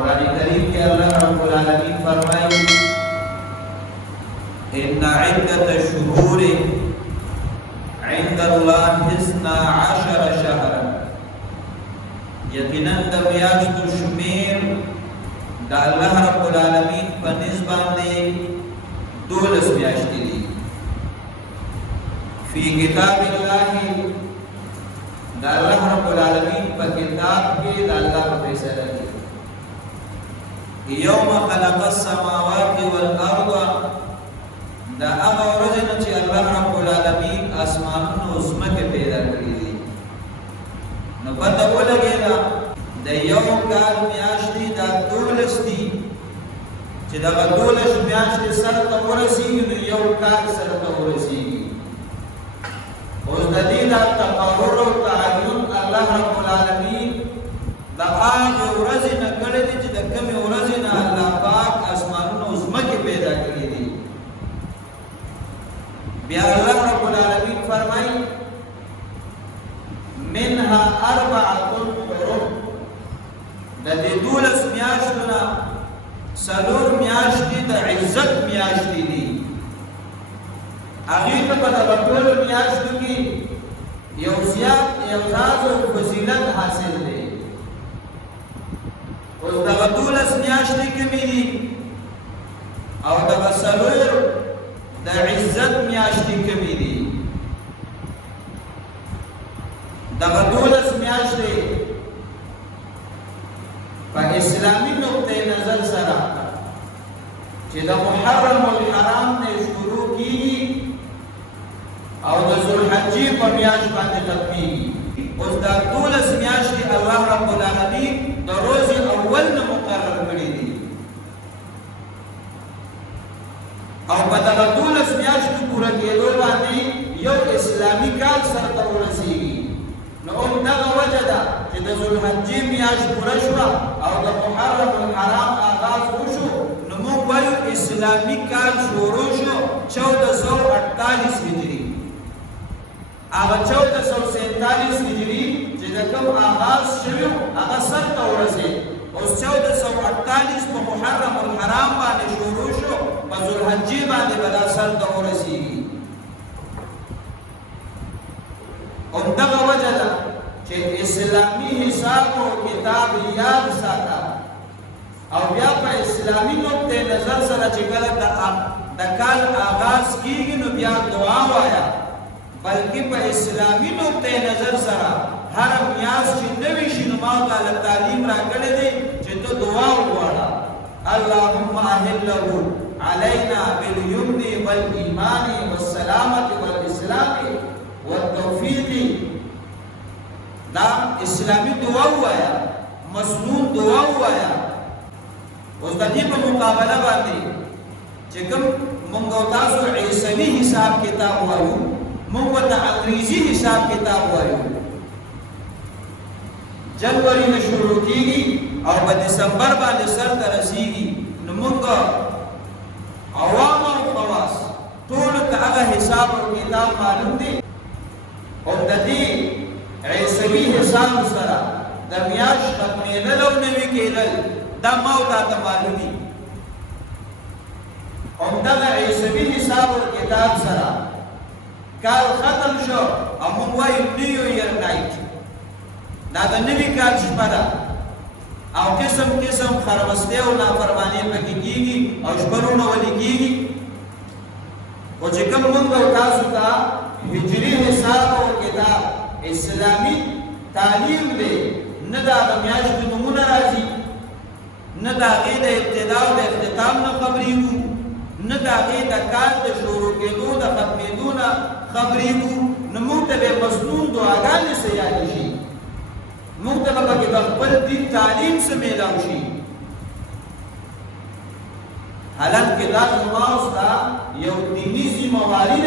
कुरान करीम के अल्लाह रब्बुल आलमीन फरमाए इन्ना इद्दत शुहूर इंदल्लाहि 12 शहरन, यकीनन द मियाशतु शुमेर द अल्लाह रब्बुल आलमीन पर निस्बाते 12 मियाशती दी। फी किताबिल्लाहि द अल्लाह रब्बुल आलमीन पर किताब के द अल्लाह पर फैसला दी। यौम खलक़स समावाति वल अर्द द अगा वर्जन ची अल्लाह रब्बुल आलमीन आसमानों और ज़मीन पैदा करी दी। न पता वो लगेगा द यौम काल मियाशती द 12 दी ची द 12 मियाशती सर तवरसी न यौम काल सर तवरसी उस दलील तक़र्रुर और तअय्युन अल्लाह रब्बुल आलमीन द आज वर्जन करे दी ची द कम वर्जन अल्लाह पाक आसमानों और ज़मीन पैदा करी दी। बिया अल्लाह रब्बुल आलमीन फरमाई मिनहा अर्बअतुन हुरुम, द 12 मियाशतुना सलोर मियाशती द इज्जत मियाशती दी। अगीर पे द 12 मियाशतु की यौजियात एजाज और फजीलत हासिल है। उस द 12 मियाशती के मिली और द सलोर द इज्जत मियाशती के मिली। द 12 मियाशती पर इस्लामी नुक्ते नजर सरा कि द मुहर्रम और हराम ने शुरू की और द ज़ुल्हज्जी पर मियाश बातें खत्मी की। उस द 12 मियाशती अल्लाह रब्बुल आलमीन द रोज़ अव्वल ने मुकर्रर करी दी और बता 12 मियाशतु पूरा केदो बांधी यो इस्लामी काल सर तवरसीगी न उन दगा वजदा कि द ज़ुल्हज्जी मियाश पूरा शुआ और द मुहर्रम और हराम आगाज होशो न मुबायु इस्लामी काल शुरू शो 1448 हिजरी। आगा 1447 हिजरी जिदकम आगाज शुरू आगा सर तवरसे उस 1448 को मुहर्रम और हराम बाने शुरू शो ज़ुल्हज्जी बाने बदा सर तवरसीगी। और दगा वजदा कि इस्लामी हिसाब और किताब याद साता और या पर इस्लामी नुक्ते नजर सरा चिकल द काल आगाज कीगी न बिया दुआ आया, बल्कि पर इस्लामी नुक्ते नजर सरा हर मियास चिन्नवी शिनुमा का तालीम रा करे दे चितो दुआ हुआ अल्लाहुम्मा अहिल्लहु अलैना बिल युमनी वल ईमानी वस सलामती वल इस्लामी वत तौफीकी। दा इस्लामी दुआ हुआ या मसनून दुआ हुआ या उस दीप मुकाबला बाते चिकम मंगोतासो ईसावी हिसाब किताब हुआयु मंगोता अंग्रेजी हिसाब किताब हुआयु जनवरी में शुरू कीगी और दिसंबर बाद सर तरसीगी नमुंगा अवाम और खवास तोल तागा हिसाब और किताब मालूम दे और ददी ईसावी हिसाब सरा दमियाश खत्मेदल और नवी केदल दमाउता तमालूमी और दगा ईसावी हिसाब और किताब सरा काल खत्म शो अमुवाई न्यू ईयर नाइट दादा नवी काल शुपदा और किस्म किस्म खरबस्ते और नाफरमानी पकीगी और शुबरुन वली कीगी और जिकम मंग उतासुता हिजरी हिसाब और किताब इस्लामी तालीम दे न दादा मियाश की नमूना राजी न दागे द इब्तिदा व इख्तिताम न खबरीगु न दागे द काल द शुरू के दो द खत्मे दो न खबरीगु न मुतबे मसनून दुआगान से यादशी मुतबा के बखबर दिन तालीम से मिलाउशी हालांकि लाज़ माउस का यह दीनी जिम्मेवारी